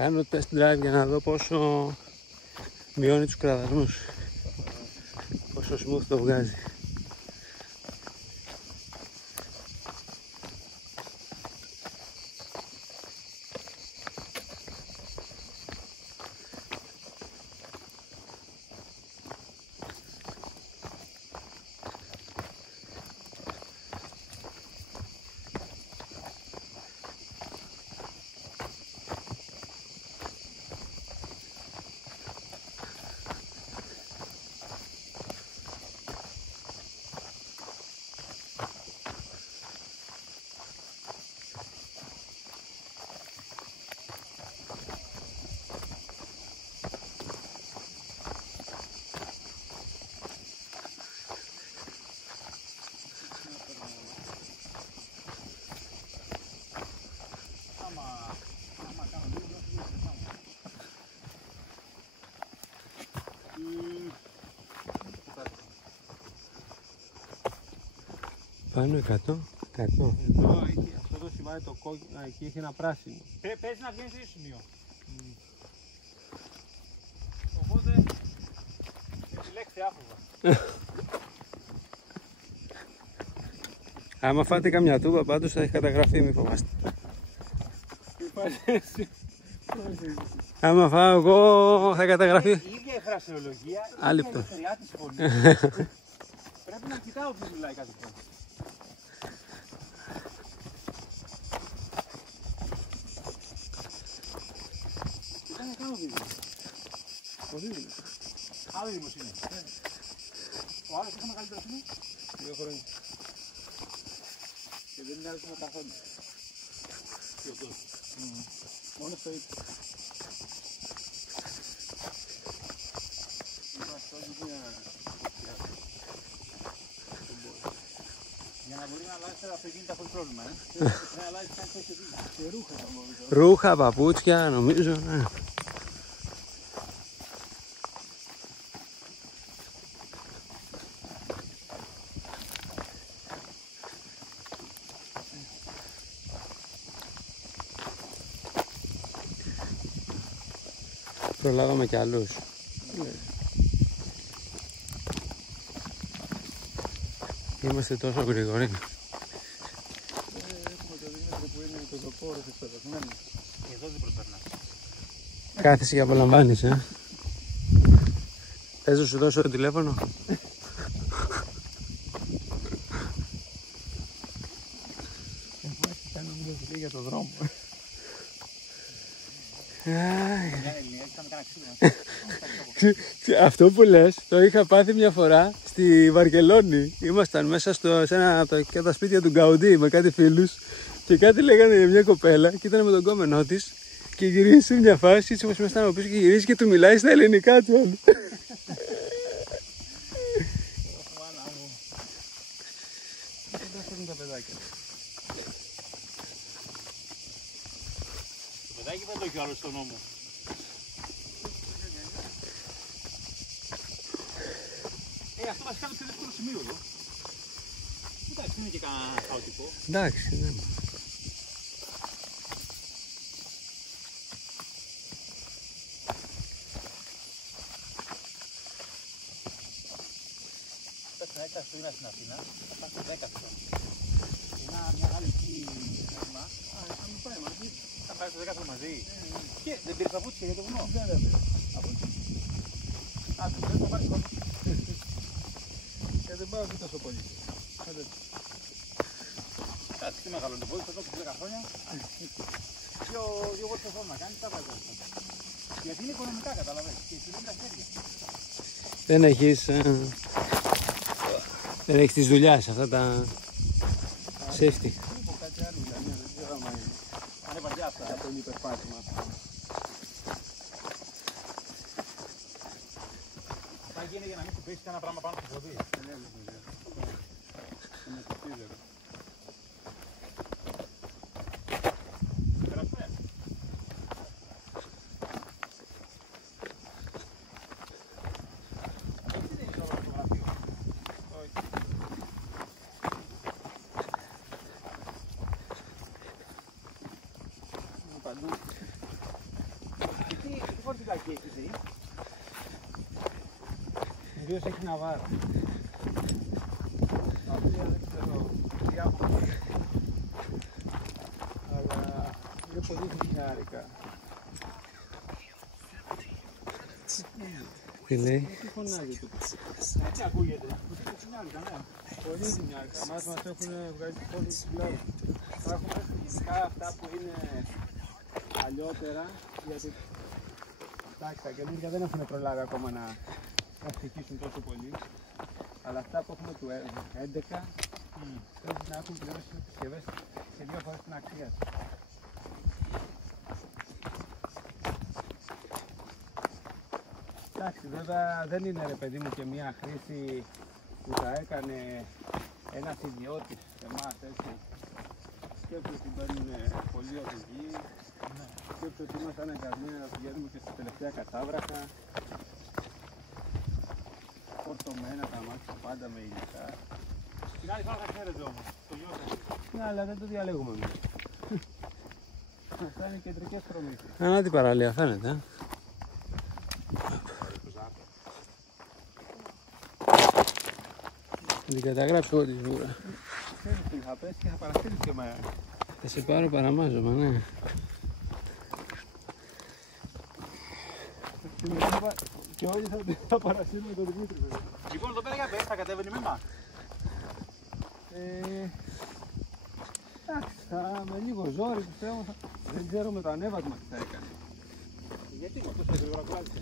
Κάνω test drive για να δω πόσο μειώνει τους κραδασμούς, πόσο smooth το βγάζει. Πάνω 100. Εδώ έχει, αυτό το σημάδι το κόκκινο, εκεί έχει ένα πράσινο. Παίζει να βγαίνει σε σημείο. Οπότε επιλέξτε άφοβα. Άμα φάτε καμιά τούμπα πάντως θα έχει καταγραφεί, μη φοβάστε. Άμα φάω εγώ θα καταγραφεί. Η ίδια η φρασεολογία, η ίδια η ελευθεριά της φωνής. Πρέπει να κοιτάω ποιος μιλάει κάθε φορά. Κοιτά να κάνω δίδυμο. Ο δίδυμος. Άλλο δίδυμος είναι. Ο άλλος είχε μεγαλύτερος είναι. 2 χρόνια. Και δεν είναι αριθμό καθόλου. Και αυτός. Μόνο στο 20. Για να μπορεί να αλλάξει τα αυτοκίνητα χωρίς πρόβλημα. Να αλλάξει κάτι τέτοιο δίδυμο. Και ρούχα θα μπορούσα. Ρούχα, παπούτσια, νομίζω, ναι. Προλάβαμε κι άλλους. Είμαστε τόσο γρήγοροι. Έχουμε το Δημήτρη που είναι το δοπόρος εξοδοσμένος. Εδώ δεν προσπερνά. Κάθεσαι και απολαμβάνεις, Θες να σου δώσω το τηλέφωνο? Έχουμε κάνει νομίζω ότι λέει για το δρόμο. Αυτό που λες το είχα πάθει μια φορά στη Βαρκελόνη. Ήμασταν μέσα σε ένα από τα σπίτια του Γκαουντί με κάτι φίλους και κάτι λέγανε για μια κοπέλα και ήταν με τον κόμενό της και γυρίζει σε μια φάση έτσι όπως ήμασταν από πίσω και γυρίζει και του μιλάει στα ελληνικά του άλλου. Τα παιδάκια. Το παιδάκι δεν το έχει ο άλλος στον νόμο. Αυτό βασικά είναι το πιο δύσκολο σημείο εδώ. Εντάξει, δεν είναι και κανένα χαοτικό. Εντάξει, ναι. Εντάξει, να έκανα στο στην Αθήνα, θα πας στο 10 χρόνια. Είναι μια γαλλική firma. Θα μου πάει μαζί. Θα πάει στο 10 μαζί. Και δεν πήρες παπούτσια για το βουνό. Δεν πήρα. Από εκεί. Άντε, πρέπει να πάρεις χρόνο. Και δεν πάω και τόσο πολύ. Εντάξει, τι μεγάλο είναι το πόδι, θα το 10 χρόνια. Δύο βόλτες το χρόνο να κάνεις, τα βάζεις αυτά. Γιατί είναι οικονομικά, καταλαβαίνεις, και σου λένε τα χέρια. Δεν έχεις τις δουλειάς αυτά τα safety. Έχω κάτι άλλο, δηλαδή, δεν ξέρω άμα είναι. Αν είναι βαριά αυτά. Από το υπερπάτημα. Θα γίνει για να μην σου πέσει ένα πράγμα πάνω στο πόδι. κακή έχει δει. Ιδίως έχει ναβάρα. Αυτή δεν ξέρω τι άποψη. Αλλά είναι πολύ χιλιάρικα. Τι λέει? Τι φωνάζει του. Έτσι ακούγεται. Είναι χιλιάρικα, ναι. Πολύ χιλιάρικα. Μας έχουν βγάλει πολύ ψηλό. Θα έχουμε γενικά αυτά που είναι παλιότερα, γιατί εντάξει, τα καινούργια δεν έχουν προλάβει ακόμα να ευτυχίσουν τόσο πολύ. Αλλά αυτά που έχουμε του 11 πρέπει να έχουν πληρώσει τις συσκευές σε 2 φορές την αξία τους. Εντάξει, βέβαια δεν είναι ρε παιδί μου και μια χρήση που θα έκανε ένας ιδιώτης σε εμάς, έτσι. Σκέψου ότι μπαίνουν πολλοί οδηγοί, σκέψου ότι είμαστε αναγκασμένοι να πηγαίνουμε και στα τελευταία κατάβραχα. Φορτωμένα τα μάτια πάντα με υλικά. Την άλλη φορά θα ξέρετε όμως. Το νιώθετε. Ναι, αλλά δεν το διαλέγουμε εμείς. Αυτά είναι οι κεντρικές προμήθειες. Ανά την παραλία φαίνεται. Θα την καταγράψω εγώ τη σίγουρα. Ξέρεις τι θα πέσει και θα παραστείλεις και με... Θα σε πάρω παραμάζωμα, ναι. Και όλοι θα παραστείλουμε τον Δημήτρη βέβαια. Λοιπόν, εδώ πέρα για πες, θα κατέβαινε με μας. Εντάξει, με λίγο ζόρι πιστεύω, δεν ξέρω με το ανέβασμα τι θα έκανε. Γιατί με αυτό το γρήγορα κουράζεται.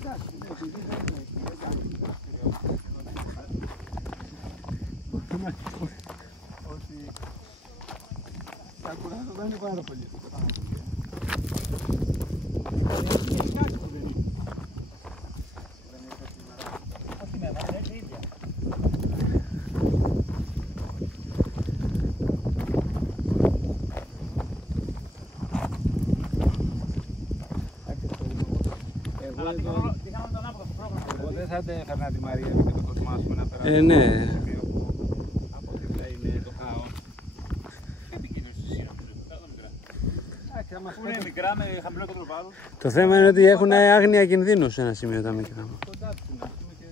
Εντάξει, ναι, επειδή δεν είναι εκεί, δεν κάνει ότι τα κουράζω δεν είναι πάρα πολύ. Όχι με εμάς, είναι ίδια. Εγώ δεν θα έφερνα τη Μαρία και το Κοσμάσουμε να περάσουμε. Ναι. Από δίπλα είναι το χάος. Που είναι μικρά με χαμηλό κοντροπάδο. Το θέμα είναι ότι έχουν άγνοια κινδύνου σε ένα σημείο τα μικρά. Κοντά τους είναι, ας πούμε, και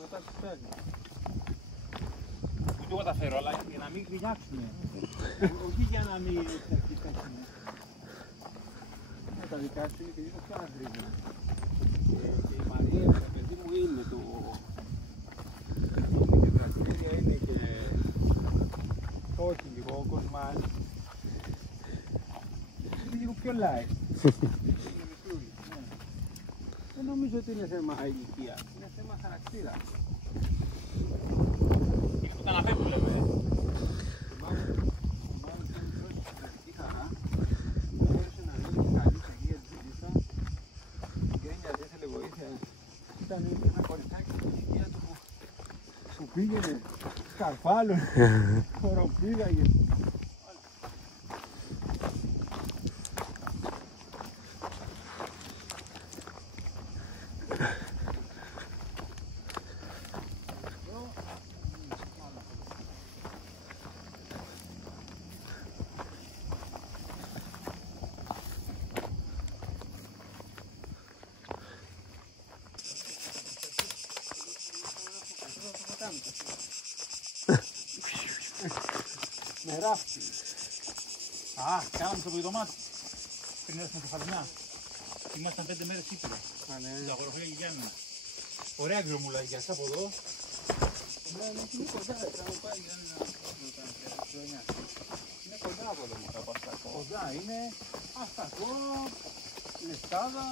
μετά τους παίρνει. Ούτε εγώ τα φέρω, αλλά για να μην γκρινιάξουν. Όχι για να μην ξαφνίσουν. Τα δικά σου είναι και λίγο πιο αγρήγορα. Και η Μαρία, το παιδί μου, είναι το... Και δραστήρια είναι και... Όχι λίγο, ο Κοσμάς. Είναι λίγο πιο light. Δεν νομίζω ότι είναι θέμα ηλικία. Είναι θέμα χαρακτήρα. Είναι που τα αναφέρουν, λέμε. Ήταν ένα κοριτσάκι στην ηλικία του που πήγαινε σκαρφάλων, χοροπήδαγε. Με ράφτη. Α, κάναμε το ποδητομάτι. Πριν έρθουμε στο Χαλινά. Ήμασταν 5 μέρες Κύπρο. Στην αγοροφυλία Γιάννη. Ωραία γκρομούλα για αυτά από εδώ. Είναι κοντά, θα μου πάει για ένα χρονιά. Είναι κοντά από εδώ από Αστακό. Κοντά είναι Αστακό, Λεστάδα.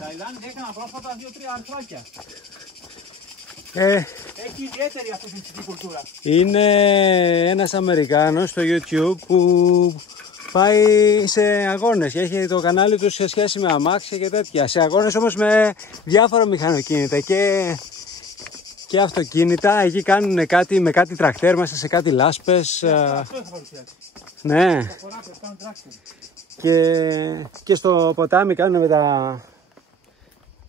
Ταϊλάνδη έκανα πρόσφατα 2-3 αρθράκια. Έχει ιδιαίτερη αυτή την ψυχή κουλτούρα. Είναι ένας Αμερικάνος στο YouTube που πάει σε αγώνες και έχει το κανάλι του σε σχέση με αμάξια και τέτοια. Σε αγώνες όμως με διάφορα μηχανοκίνητα και αυτοκίνητα. Εκεί κάνουν κάτι με κάτι τρακτέρ μέσα σε κάτι λάσπες. Ναι. Και στο ποτάμι κάνουν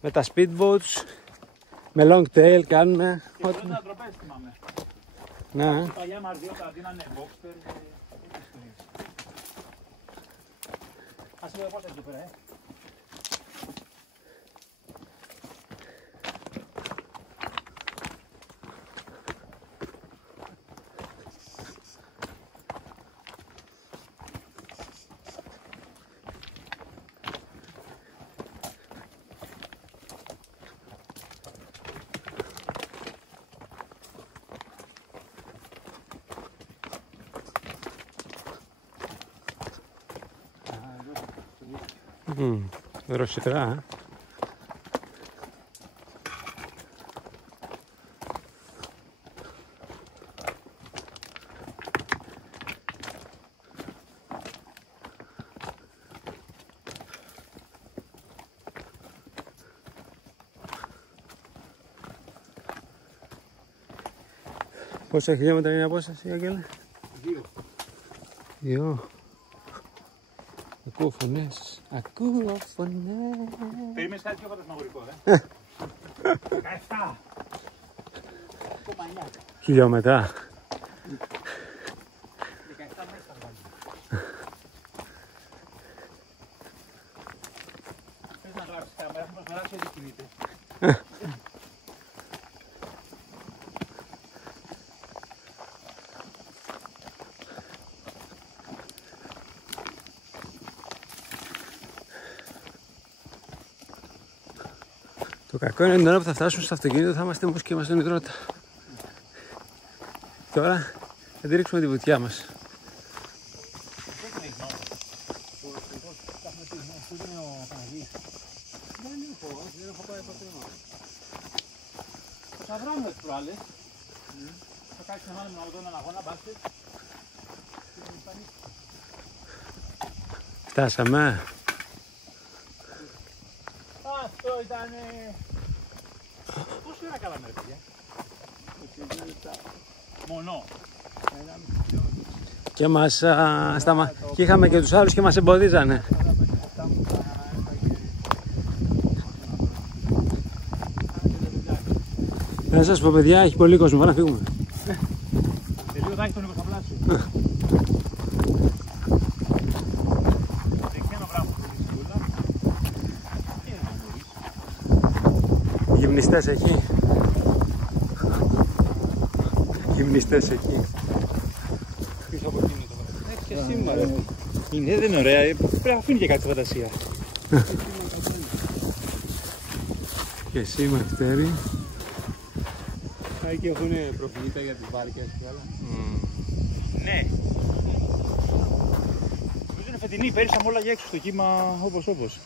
με τα speedboats. Με long tail κάνουνε. Και τότε ανατροπές θυμάμαι. Ναι. Παλιά μαρδιότα δίνανε boxster. Ας πούμε πώς εδώ πέρα, Δροσιτρά. Πόσα χιλιόμετρα είναι η απόσταση, Αγγέλα? 2. Ακούω φωνές. Ακούω φωνές. Περίμενες κάτι πιο φαντασμαγορικό, 17. Χιλιόμετρα. 17 μέσα θα βάλει. Θες να γράψεις κάμερα, έχουμε γράψει ότι κινείται. Το κακό είναι την ώρα που θα φτάσουμε στο αυτοκίνητο θα είμαστε όμως και είμαστε στον υδρότα. Τώρα θα τη ρίξουμε τη βουτιά μας. Θα βράμε τις προάλλες. Θα κάτσεις να βάλουμε έναν αγώνα μπάσκετ. Φτάσαμε. Αυτό ήταν... Πόση ώρα κάναμε ρε παιδιά? Μονό. Και μας και είχαμε και τους άλλους και μας εμποδίζανε. Να σας πω παιδιά, έχει πολύ κόσμο, πάμε να φύγουμε. Σε λίγο θα έχει τον Νικοσταβλάσιο. Γυμνιστές εκεί. Γυμνιστές εκεί. Πίσω από εκείνο το βράδυ. Έχει και σήμερα. Είναι, δεν είναι ωραία. Πρέπει να αφήνει και κάτι φαντασία. Και εσύ Μευτέρη. Εκεί έχουν προφυλίτα για τις βάρκες και άλλα. Ναι. Νομίζω είναι φετινή, πέρισαμε όλα για έξω στο κύμα όπως.